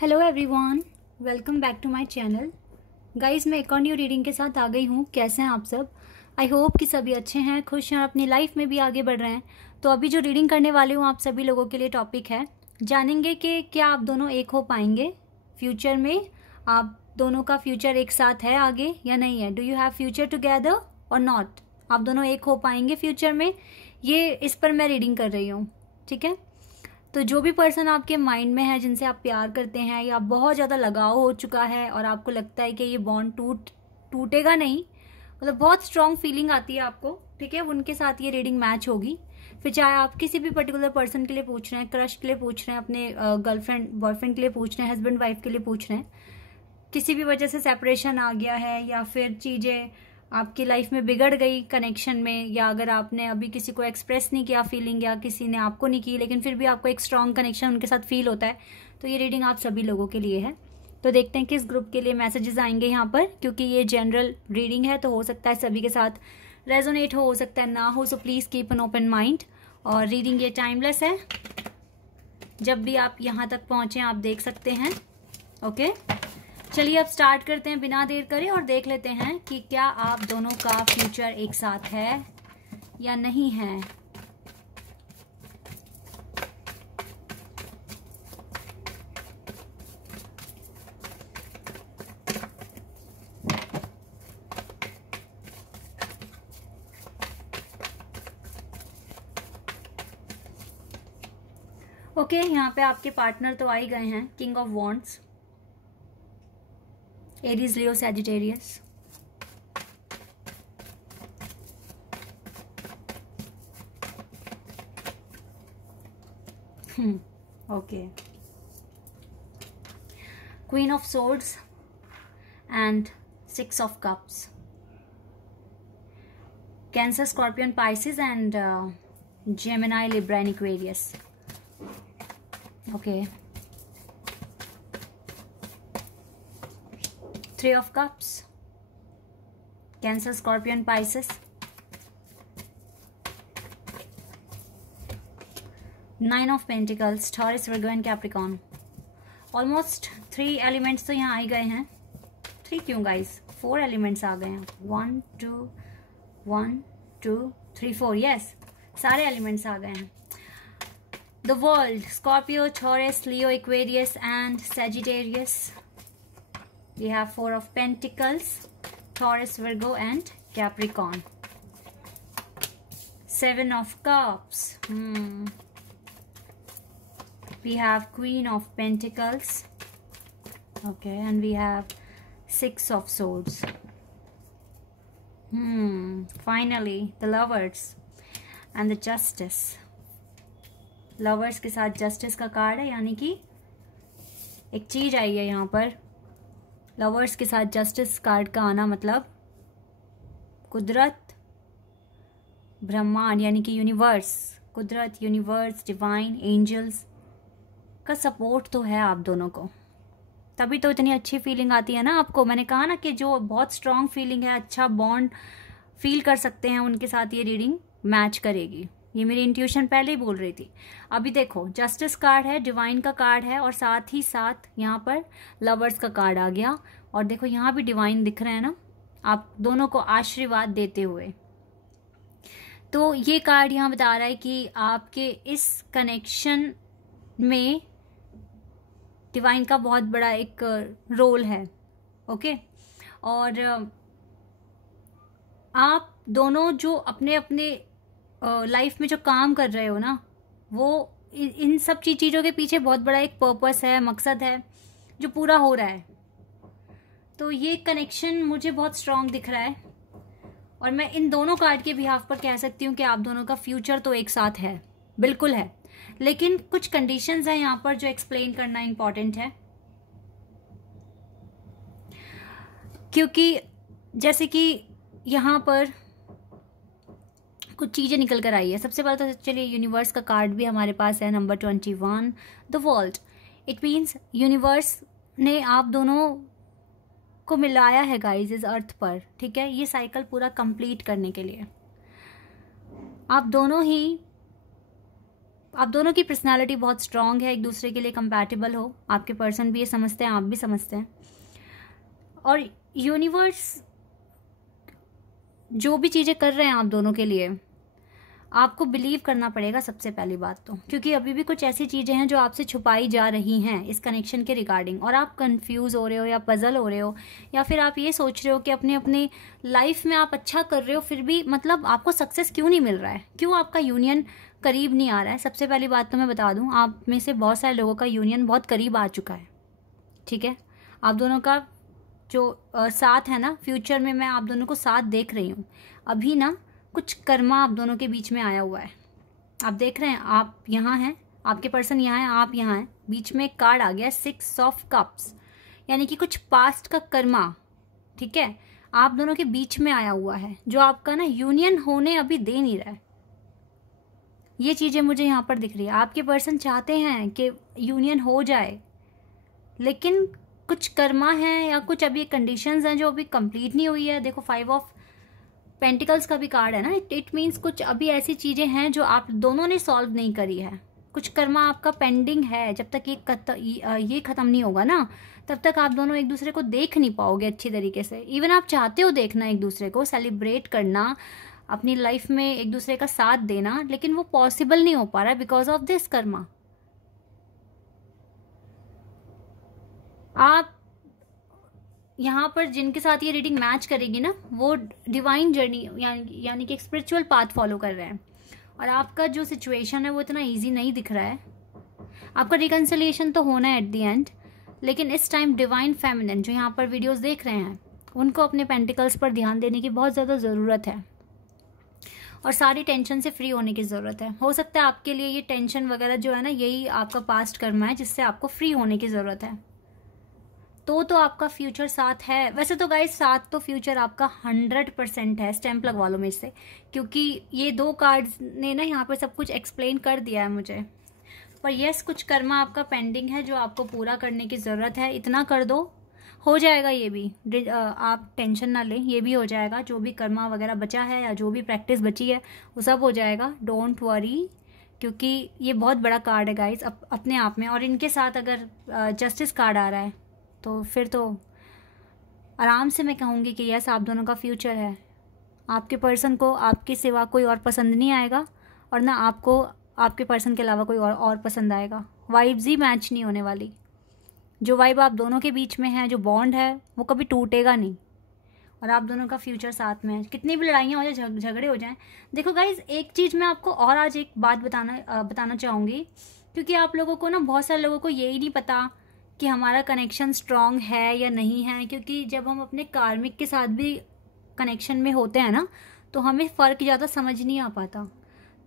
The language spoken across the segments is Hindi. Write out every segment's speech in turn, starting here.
Hello everyone, welcome back to my channel. Guys, मैं एक और न्यू रीडिंग के साथ आ गई हूँ। कैसे हैं आप सब? आई होप कि सभी अच्छे हैं, खुश हैं, अपनी लाइफ में भी आगे बढ़ रहे हैं। तो अभी जो रीडिंग करने वाली हूँ आप सभी लोगों के लिए टॉपिक है, जानेंगे कि क्या आप दोनों एक हो पाएंगे फ्यूचर में। आप दोनों का फ्यूचर एक साथ है आगे या नहीं है। Do you have future together और नॉट? आप दोनों एक हो पाएंगे फ्यूचर में, ये इस पर मैं रीडिंग कर रही हूँ। ठीक है, तो जो भी पर्सन आपके माइंड में है, जिनसे आप प्यार करते हैं या बहुत ज़्यादा लगाव हो चुका है और आपको लगता है कि ये बॉन्ड टूटेगा नहीं, मतलब बहुत स्ट्रॉन्ग फीलिंग आती है आपको, ठीक है, उनके साथ ये रीडिंग मैच होगी। फिर चाहे आप किसी भी पर्टिकुलर पर्सन के लिए पूछ रहे हैं, क्रश के लिए पूछ रहे हैं, अपने गर्लफ्रेंड बॉयफ्रेंड के लिए पूछ रहे हैं, हस्बैंड वाइफ के लिए पूछ रहे हैं, किसी भी वजह से सेपरेशन आ गया है या फिर चीज़ें आपकी लाइफ में बिगड़ गई कनेक्शन में, या अगर आपने अभी किसी को एक्सप्रेस नहीं किया फीलिंग या किसी ने आपको नहीं की, लेकिन फिर भी आपको एक स्ट्रॉन्ग कनेक्शन उनके साथ फील होता है, तो ये रीडिंग आप सभी लोगों के लिए है। तो देखते हैं किस ग्रुप के लिए मैसेजेस आएंगे यहाँ पर, क्योंकि ये जनरल रीडिंग है तो हो सकता है सभी के साथ रेजोनेट हो सकता है ना हो। So please keep an open mind. और रीडिंग ये टाइमलेस है, जब भी आप यहाँ तक पहुँचें आप देख सकते हैं। ओके, चलिए अब स्टार्ट करते हैं बिना देर करे और देख लेते हैं कि क्या आप दोनों का फ्यूचर एक साथ है या नहीं है। ओके, यहाँ पे आपके पार्टनर तो आ ही गए हैं। King of wands, Aries, Leo, Sagittarius. Okay, queen of swords and 6 of cups, cancer, scorpion, Pisces and Gemini, Libra and Aquarius. Okay, 3 of cups, Cancer, Scorpion, Pisces, 9 of Pentacles, Taurus, Virgo and Capricorn। Almost 3 elements तो यहाँ आ ही गए हैं। 3 क्यों गाइस, 4 एलिमेंट्स आ गए हैं। 1 2 3 4, यस, सारे एलिमेंट्स आ गए हैं। The world, Scorpio, Taurus, Leo, Aquarius and Sagittarius। We have 4 of Pentacles, Taurus, Virgo and Capricorn. 7 of Cups. We have Queen of Pentacles. Okay, and we have 6 of Swords. Finally, the Lovers and the Justice. Lovers के साथ Justice का कार्ड है, यानी कि एक चीज आई है यहाँ पर। लवर्स के साथ जस्टिस कार्ड का आना मतलब कुदरत, ब्रह्मांड यानी कि यूनिवर्स, कुदरत, यूनिवर्स, डिवाइन, एंजल्स का सपोर्ट तो है आप दोनों को, तभी तो इतनी अच्छी फीलिंग आती है ना आपको। मैंने कहा ना कि जो बहुत स्ट्रॉन्ग फीलिंग है, अच्छा बॉन्ड फील कर सकते हैं, उनके साथ ये रीडिंग मैच करेगी। ये मेरी इंट्यूशन पहले ही बोल रही थी। अभी देखो, जस्टिस कार्ड है, डिवाइन का कार्ड है, और साथ ही साथ यहाँ पर लवर्स का कार्ड आ गया। और देखो यहाँ भी डिवाइन दिख रहे हैं ना, आप दोनों को आशीर्वाद देते हुए। तो ये कार्ड यहाँ बता रहा है कि आपके इस कनेक्शन में डिवाइन का बहुत बड़ा एक रोल है। ओके, और आप दोनों जो अपने अपने लाइफ में जो काम कर रहे हो ना, वो इन सब चीज़ों के पीछे बहुत बड़ा एक पर्पस है, मकसद है जो पूरा हो रहा है। तो ये कनेक्शन मुझे बहुत स्ट्रॉन्ग दिख रहा है, और मैं इन दोनों कार्ड के बिहाफ पर कह सकती हूँ कि आप दोनों का फ्यूचर तो एक साथ है, बिल्कुल है। लेकिन कुछ कंडीशंस हैं यहाँ पर जो एक्सप्लेन करना इम्पॉर्टेंट है, क्योंकि जैसे कि यहाँ पर कुछ चीज़ें निकल कर आई है। सबसे पहले तो चलिए यूनिवर्स का कार्ड भी हमारे पास है, number 21, the world. It means universe ने आप दोनों को मिलाया है गाइज इस अर्थ पर, ठीक है, ये साइकिल पूरा कंप्लीट करने के लिए। आप दोनों ही आप दोनों की पर्सनालिटी बहुत स्ट्रांग है, एक दूसरे के लिए कंपैटिबल हो, आपके पर्सन भी ये समझते हैं, आप भी समझते हैं। और यूनिवर्स जो भी चीज़ें कर रहे हैं आप दोनों के लिए, आपको बिलीव करना पड़ेगा सबसे पहली बात तो, क्योंकि अभी भी कुछ ऐसी चीज़ें हैं जो आपसे छुपाई जा रही हैं इस कनेक्शन के रिगार्डिंग, और आप कंफ्यूज हो रहे हो या पजल हो रहे हो, या फिर आप ये सोच रहे हो कि अपने अपने लाइफ में आप अच्छा कर रहे हो फिर भी मतलब आपको सक्सेस क्यों नहीं मिल रहा है, क्यों आपका यूनियन करीब नहीं आ रहा है। सबसे पहली बात तो मैं बता दूँ, आप में से बहुत सारे लोगों का यूनियन बहुत करीब आ चुका है, ठीक है। आप दोनों का जो साथ है ना, फ्यूचर में मैं आप दोनों को साथ देख रही हूँ। अभी ना कुछ कर्मा आप दोनों के बीच में आया हुआ है, आप देख रहे हैं, आप यहाँ हैं, आपके पर्सन यहाँ हैं, आप यहाँ हैं, बीच में एक कार्ड आ गया 6 ऑफ कप्स, यानी कि कुछ पास्ट का कर्मा, ठीक है, आप दोनों के बीच में आया हुआ है, जो आपका ना यूनियन होने अभी दे नहीं रहा है। ये चीज़ें मुझे यहाँ पर दिख रही है। आपके पर्सन चाहते हैं कि यूनियन हो जाए, लेकिन कुछ कर्मा है या कुछ अभी कंडीशंस हैं जो अभी कंप्लीट नहीं हुई है। देखो 5 ऑफ पेंटिकल्स का भी कार्ड है ना, इट मीन्स कुछ अभी ऐसी चीज़ें हैं जो आप दोनों ने सॉल्व नहीं करी है, कुछ कर्मा आपका पेंडिंग है। जब तक ये ख़त्म नहीं होगा ना, तब तक आप दोनों एक दूसरे को देख नहीं पाओगे अच्छी तरीके से। इवन आप चाहते हो देखना एक दूसरे को, सेलिब्रेट करना, अपनी लाइफ में एक दूसरे का साथ देना, लेकिन वो पॉसिबल नहीं हो पा रहा है बिकॉज ऑफ दिस कर्मा। आप यहाँ पर जिनके साथ ये रीडिंग मैच करेगी ना, वो डिवाइन जर्नी यानी कि एक स्पिरिचुअल पाथ फॉलो कर रहे हैं, और आपका जो सिचुएशन है वो इतना इजी नहीं दिख रहा है। आपका रिकन्सिलिएशन तो होना है एट द एंड, लेकिन इस टाइम डिवाइन फेमिनिन जो यहाँ पर वीडियोस देख रहे हैं, उनको अपने पेंटिकल्स पर ध्यान देने की बहुत ज़्यादा ज़रूरत है, और सारी टेंशन से फ्री होने की ज़रूरत है। हो सकता है आपके लिए ये टेंशन वगैरह जो है ना, यही आपका पास्ट कर्मा है जिससे आपको फ्री होने की ज़रूरत है। तो आपका फ्यूचर साथ है। वैसे तो गाइस साथ तो फ्यूचर आपका 100% है, स्टैंप लगवा लो मेरे से, क्योंकि ये 2 कार्ड्स ने ना यहाँ पर सब कुछ एक्सप्लेन कर दिया है मुझे। पर यस, कुछ कर्मा आपका पेंडिंग है जो आपको पूरा करने की ज़रूरत है। इतना कर दो, हो जाएगा ये भी, आप टेंशन ना लें, ये भी हो जाएगा। जो भी कर्मा वगैरह बचा है या जो भी प्रैक्टिस बची है वो सब हो जाएगा, डोंट वरी, क्योंकि ये बहुत बड़ा कार्ड है गाइस अपने आप में। और इनके साथ अगर जस्टिस कार्ड आ रहा है तो फिर तो आराम से मैं कहूँगी कि यस, आप दोनों का फ्यूचर है। आपके पर्सन को आपके सिवा कोई और पसंद नहीं आएगा, और ना आपको आपके पर्सन के अलावा कोई और पसंद आएगा। वाइब्स ही मैच नहीं होने वाली। जो वाइब आप दोनों के बीच में है, जो बॉन्ड है, वो कभी टूटेगा नहीं, और आप दोनों का फ्यूचर साथ में है। कितनी भी लड़ाइयाँ हो जाए, झगड़े हो जाएं। देखो गाइज, एक चीज़ मैं आपको और आज एक बात बताना चाहूँगी, क्योंकि आप लोगों को ना, बहुत सारे लोगों को यही नहीं पता कि हमारा कनेक्शन स्ट्रॉन्ग है या नहीं है, क्योंकि जब हम अपने कार्मिक के साथ भी कनेक्शन में होते हैं ना, तो हमें फ़र्क ज़्यादा समझ नहीं आ पाता।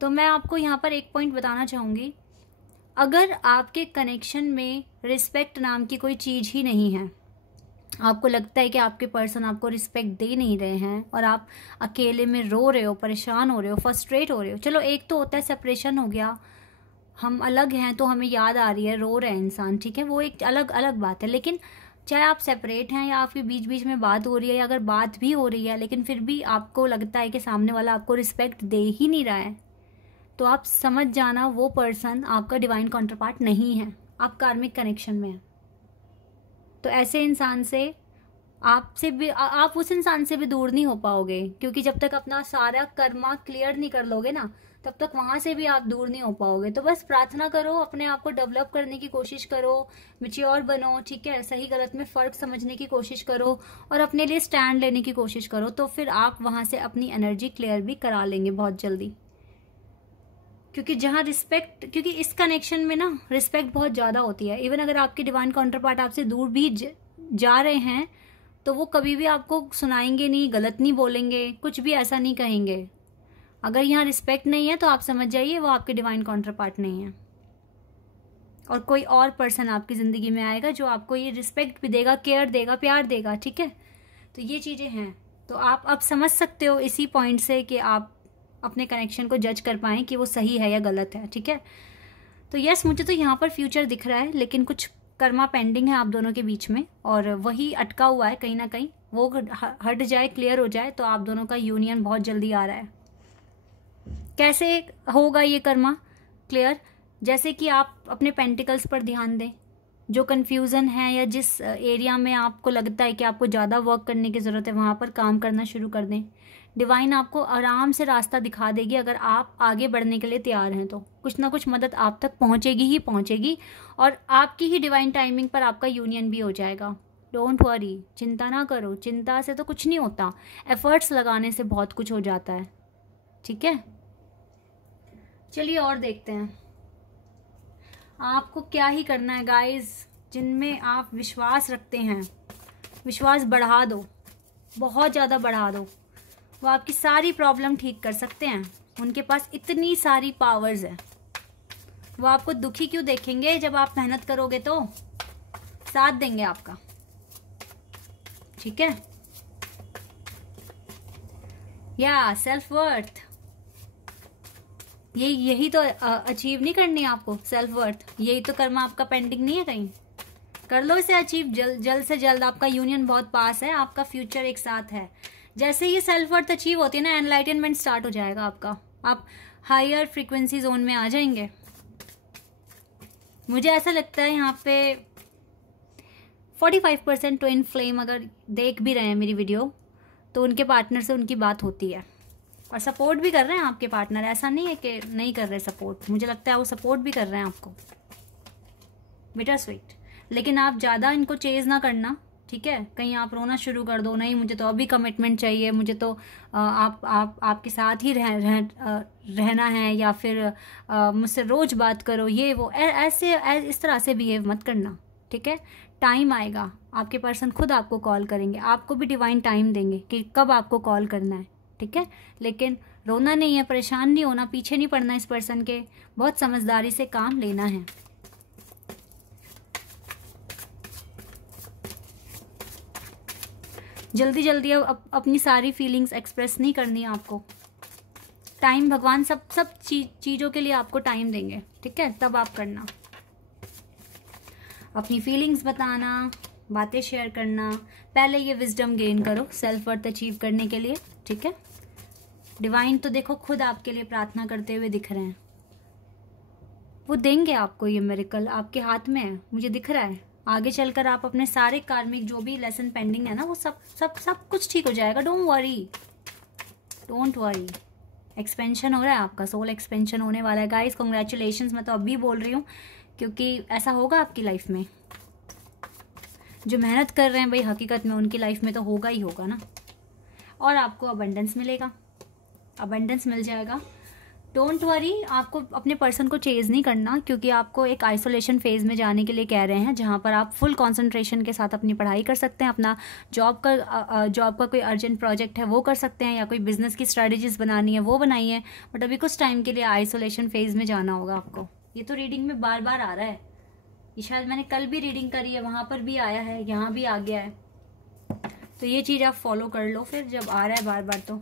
तो मैं आपको यहाँ पर एक पॉइंट बताना चाहूँगी, अगर आपके कनेक्शन में रिस्पेक्ट नाम की कोई चीज़ ही नहीं है, आपको लगता है कि आपके पर्सन आपको रिस्पेक्ट दे नहीं रहे हैं, और आप अकेले में रो रहे हो, परेशान हो रहे हो, फ्रस्ट्रेट हो रहे हो। चलो, एक तो होता है सेपरेशन हो गया, हम अलग हैं तो हमें याद आ रही है, रो रहे हैं इंसान, ठीक है, वो एक अलग बात है। लेकिन चाहे आप सेपरेट हैं या आपके बीच बीच में बात हो रही है, या अगर बात भी हो रही है लेकिन फिर भी आपको लगता है कि सामने वाला आपको रिस्पेक्ट दे ही नहीं रहा है, तो आप समझ जाना वो पर्सन आपका डिवाइन काउंटरपार्ट नहीं है, आप कार्मिक कनेक्शन में हैं। तो ऐसे इंसान से आप उस इंसान से भी दूर नहीं हो पाओगे, क्योंकि जब तक अपना सारा कर्मा क्लियर नहीं कर लोगे ना, तब तक वहाँ से भी आप दूर नहीं हो पाओगे। तो बस प्रार्थना करो, अपने आप को डेवलप करने की कोशिश करो, मैच्योर बनो, ठीक है, सही गलत में फ़र्क समझने की कोशिश करो, और अपने लिए स्टैंड लेने की कोशिश करो। तो फिर आप वहाँ से अपनी एनर्जी क्लियर भी करा लेंगे बहुत जल्दी, क्योंकि जहाँ रिस्पेक्ट, क्योंकि इस कनेक्शन में ना रिस्पेक्ट बहुत ज़्यादा होती है। इवन अगर आपके डिवाइन काउंटरपार्ट आपसे दूर भी जा रहे हैं, तो वो कभी भी आपको सुनाएंगे नहीं, गलत नहीं बोलेंगे, कुछ भी ऐसा नहीं कहेंगे। अगर यहाँ रिस्पेक्ट नहीं है तो आप समझ जाइए वो आपके डिवाइन काउंटरपार्ट नहीं है, और कोई और पर्सन आपकी ज़िंदगी में आएगा जो आपको ये रिस्पेक्ट भी देगा, केयर देगा, प्यार देगा, ठीक है। तो ये चीज़ें हैं। तो आप अब समझ सकते हो इसी पॉइंट से कि आप अपने कनेक्शन को जज कर पाएँ कि वो सही है या गलत है, ठीक है। तो यस, मुझे तो यहाँ पर फ्यूचर दिख रहा है, लेकिन कुछ कर्मा पेंडिंग है आप दोनों के बीच में, और वही अटका हुआ है कहीं ना कहीं। वो हट जाए, क्लियर हो जाए, तो आप दोनों का यूनियन बहुत जल्दी आ रहा है। कैसे होगा ये कर्मा क्लियर? जैसे कि आप अपने पेंटिकल्स पर ध्यान दें, जो कन्फ्यूज़न है या जिस एरिया में आपको लगता है कि आपको ज़्यादा वर्क करने की ज़रूरत है वहाँ पर काम करना शुरू कर दें। डिवाइन आपको आराम से रास्ता दिखा देगी अगर आप आगे बढ़ने के लिए तैयार हैं तो कुछ ना कुछ मदद आप तक पहुँचेगी ही पहुँचेगी, और आपकी ही डिवाइन टाइमिंग पर आपका यूनियन भी हो जाएगा। डोंट वरी, चिंता ना करो, चिंता से तो कुछ नहीं होता, एफर्ट्स लगाने से बहुत कुछ हो जाता है। ठीक है, चलिए और देखते हैं आपको क्या ही करना है गाइस। जिनमें आप विश्वास रखते हैं, विश्वास बढ़ा दो, बहुत ज़्यादा बढ़ा दो। वो आपकी सारी प्रॉब्लम ठीक कर सकते हैं, उनके पास इतनी सारी पावर्स है। वो आपको दुखी क्यों देखेंगे जब आप मेहनत करोगे तो साथ देंगे आपका। ठीक है, या सेल्फ वर्थ, यही तो अचीव नहीं करनी है आपको, सेल्फ वर्थ। यही तो कर्मा आपका पेंडिंग नहीं है कहीं, कर लो इसे अचीव जल्द से जल्द। आपका यूनियन बहुत पास है, आपका फ्यूचर एक साथ है। जैसे ही सेल्फ वर्थ अचीव होती है ना, एनलाइटनमेंट स्टार्ट हो जाएगा आपका, आप हायर फ्रीक्वेंसी जोन में आ जाएंगे। मुझे ऐसा लगता है यहाँ पे 45% ट्विन फ्लेम अगर देख भी रहे हैं मेरी वीडियो तो उनके पार्टनर से उनकी बात होती है, और सपोर्ट भी कर रहे हैं आपके पार्टनर। ऐसा नहीं है कि नहीं कर रहे सपोर्ट, मुझे लगता है वो सपोर्ट भी कर रहे हैं आपको। बिटर स्वीट, लेकिन आप ज़्यादा इनको चेज ना करना, ठीक है। कहीं आप रोना शुरू कर दो, नहीं मुझे तो अभी कमिटमेंट चाहिए, मुझे तो आपके साथ ही रहना है, या फिर मुझसे रोज बात करो, ये वो ऐसे इस तरह से बिहेव मत करना, ठीक है। टाइम आएगा, आपके पर्सन खुद आपको कॉल करेंगे, आपको भी डिवाइन टाइम देंगे कि कब आपको कॉल करना है, ठीक है। लेकिन रोना नहीं है, परेशान नहीं होना, पीछे नहीं पड़ना इस पर्सन के, बहुत समझदारी से काम लेना है। जल्दी जल्दी अपनी सारी फीलिंग्स एक्सप्रेस नहीं करनी है आपको। टाइम भगवान सब चीज़ों के लिए आपको टाइम देंगे, ठीक है, तब आप करना। अपनी फीलिंग्स बताना, बातें शेयर करना, पहले ये विजडम गेन करो सेल्फ वर्थ अचीव करने के लिए, ठीक है। डिवाइन तो देखो खुद आपके लिए प्रार्थना करते हुए दिख रहे हैं, वो देंगे आपको ये मिरेकल, आपके हाथ में है, मुझे दिख रहा है। आगे चलकर आप अपने सारे कार्मिक जो भी लेसन पेंडिंग है ना, वो सब कुछ ठीक हो जाएगा। Don't worry. एक्सपेंशन हो रहा है आपका, सोल एक्सपेंशन होने वाला है गाइस। कॉन्ग्रेचुलेशंस, मैं तो अभी बोल रही हूँ क्योंकि ऐसा होगा आपकी लाइफ में। जो मेहनत कर रहे हैं भाई हकीकत में उनकी लाइफ में तो होगा ही होगा ना। और आपको अबंडेंस मिलेगा, अबंडेंस मिल जाएगा। डोंट वरी, आपको अपने पर्सन को चेज नहीं करना, क्योंकि आपको एक आइसोलेशन फेज में जाने के लिए कह रहे हैं, जहां पर आप फुल कंसंट्रेशन के साथ अपनी पढ़ाई कर सकते हैं, अपना जॉब का कोई अर्जेंट प्रोजेक्ट है वो कर सकते हैं, या कोई बिजनेस की स्ट्रेटजीज बनानी है वो बनाइए। बट अभी कुछ टाइम के लिए आइसोलेशन फेज में जाना होगा आपको। ये तो रीडिंग में बार बार आ रहा है, ये शायद मैंने कल भी रीडिंग करी है, वहां पर भी आया है, यहाँ भी आ गया है। तो ये चीज आप फॉलो कर लो फिर, जब आ रहा है बार बार तो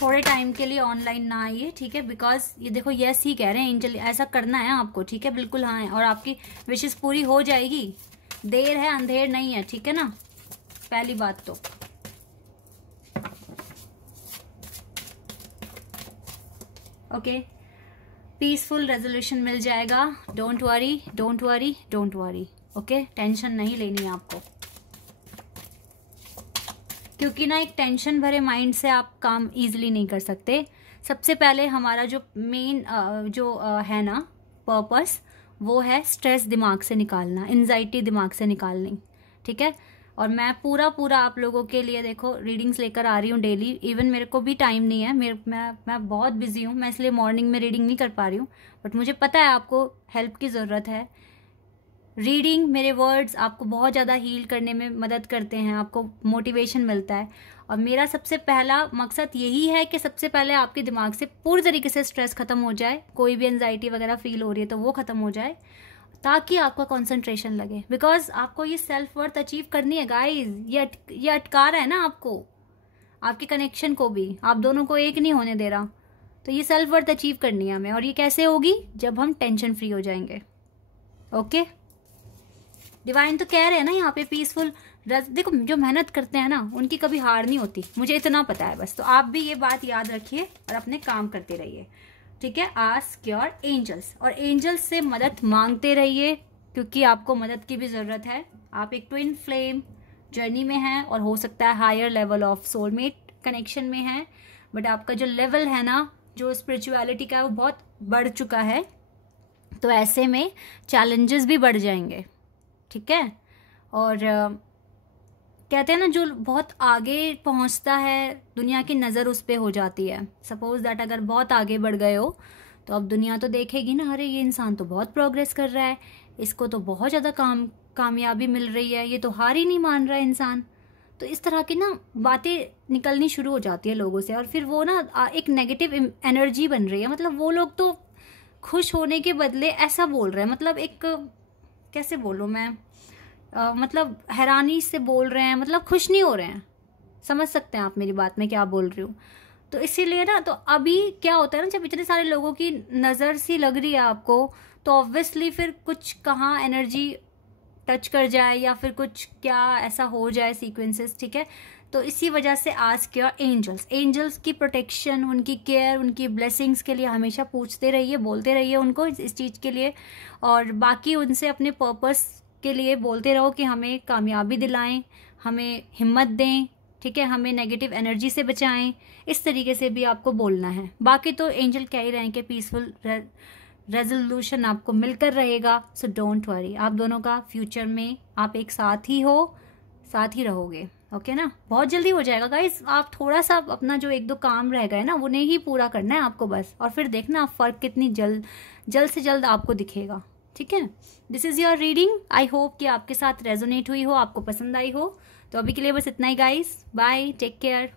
थोड़े टाइम के लिए ऑनलाइन ना आइए, ठीक है। बिकॉज ये देखो यस ही कह रहे हैं एंजल, ऐसा करना है आपको, ठीक है, बिल्कुल हाँ है, और आपकी विशेष पूरी हो जाएगी। देर है अंधेर नहीं है, ठीक है ना, पहली बात तो। ओके, पीसफुल रेजोल्यूशन मिल जाएगा। Don't worry. ओके, टेंशन नहीं लेनी है आपको, क्योंकि ना एक टेंशन भरे माइंड से आप काम इजीली नहीं कर सकते। सबसे पहले हमारा जो मेन है ना पर्पस, वो है स्ट्रेस दिमाग से निकालना, एंजाइटी दिमाग से निकालनी, ठीक है। और मैं पूरा आप लोगों के लिए देखो रीडिंग्स लेकर आ रही हूँ डेली। इवन मेरे को भी टाइम नहीं है, मैं बहुत बिजी हूँ, मैं इसलिए मॉर्निंग में रीडिंग नहीं कर पा रही हूँ। बट मुझे पता है आपको हेल्प की ज़रूरत है। रीडिंग, मेरे वर्ड्स आपको बहुत ज़्यादा हील करने में मदद करते हैं, आपको मोटिवेशन मिलता है। और मेरा सबसे पहला मकसद यही है कि सबसे पहले आपके दिमाग से पूरी तरीके से स्ट्रेस खत्म हो जाए, कोई भी एंजाइटी वगैरह फील हो रही है तो वो खत्म हो जाए, ताकि आपका कंसंट्रेशन लगे। बिकॉज आपको ये सेल्फ वर्थ अचीव करनी है गाइज। ये अटका रहा है ना आपको, आपके कनेक्शन को भी, आप दोनों को एक नहीं होने दे रहा। तो ये सेल्फ वर्थ अचीव करनी है हमें, और ये कैसे होगी, जब हम टेंशन फ्री हो जाएंगे। ओके, डिवाइन तो कह रहे हैं ना यहाँ पे पीसफुल। देखो जो मेहनत करते हैं ना उनकी कभी हार नहीं होती, मुझे इतना पता है बस। तो आप भी ये बात याद रखिए और अपने काम करते रहिए। ठीक है, आस्क योर एंजल्स, और एंजल्स से मदद मांगते रहिए क्योंकि आपको मदद की भी ज़रूरत है। आप एक ट्विन फ्लेम जर्नी में हैं और हो सकता है higher level of soulmate connection में हैं, बट आपका जो लेवल है ना, जो स्पिरिचुअलिटी का है, वो बहुत बढ़ चुका है। तो ऐसे में चैलेंजेस भी बढ़ जाएंगे, ठीक है। और कहते हैं ना, जो बहुत आगे पहुंचता है दुनिया की नज़र उस पर हो जाती है। सपोज दैट अगर बहुत आगे बढ़ गए हो तो अब दुनिया तो देखेगी ना, अरे ये इंसान तो बहुत प्रोग्रेस कर रहा है, इसको तो बहुत ज़्यादा कामयाबी मिल रही है, ये तो हार ही नहीं मान रहा है इंसान। तो इस तरह की ना बातें निकलनी शुरू हो जाती है लोगों से, और फिर वो ना एक नेगेटिव एनर्जी बन रही है। मतलब वो लोग तो खुश होने के बदले ऐसा बोल रहे हैं, मतलब एक कैसे बोलूँ मैं, मतलब हैरानी से बोल रहे हैं, मतलब खुश नहीं हो रहे हैं। समझ सकते हैं आप मेरी बात में क्या बोल रही हूँ। तो इसीलिए ना, तो अभी क्या होता है ना, जब इतने सारे लोगों की नज़र सी लग रही है आपको, तो ऑब्वियसली फिर कुछ कहाँ एनर्जी टच कर जाए या फिर कुछ क्या ऐसा हो जाए सीक्वेंसेस, ठीक है। तो इसी वजह से आस्क योर एंजल्स, एंजल्स की प्रोटेक्शन, उनकी केयर, उनकी ब्लेसिंग्स के लिए हमेशा पूछते रहिए, बोलते रहिए उनको इस चीज़ के लिए। और बाकी उनसे अपने पर्पस के लिए बोलते रहो कि हमें कामयाबी दिलाएं, हमें हिम्मत दें, ठीक है, हमें नेगेटिव एनर्जी से बचाएं। इस तरीके से भी आपको बोलना है। बाकी तो एंजल कह ही रहे हैं कि पीसफुल रेजोल्यूशन आपको मिलकर रहेगा। सो डोंट वरी, आप दोनों का फ्यूचर में आप एक साथ ही हो, साथ ही रहोगे, ओके ना। बहुत जल्दी हो जाएगा गाइस। आप थोड़ा सा अपना जो एक दो काम रह गए ना, उन्हें ही पूरा करना है आपको बस, और फिर देखना आप फ़र्क कितनी जल्द से जल्द आपको दिखेगा, ठीक है। This is your reading. I hope कि आपके साथ रेजोनेट हुई हो, आपको पसंद आई हो। तो अभी के लिए बस इतना ही गाइस। Bye, take care.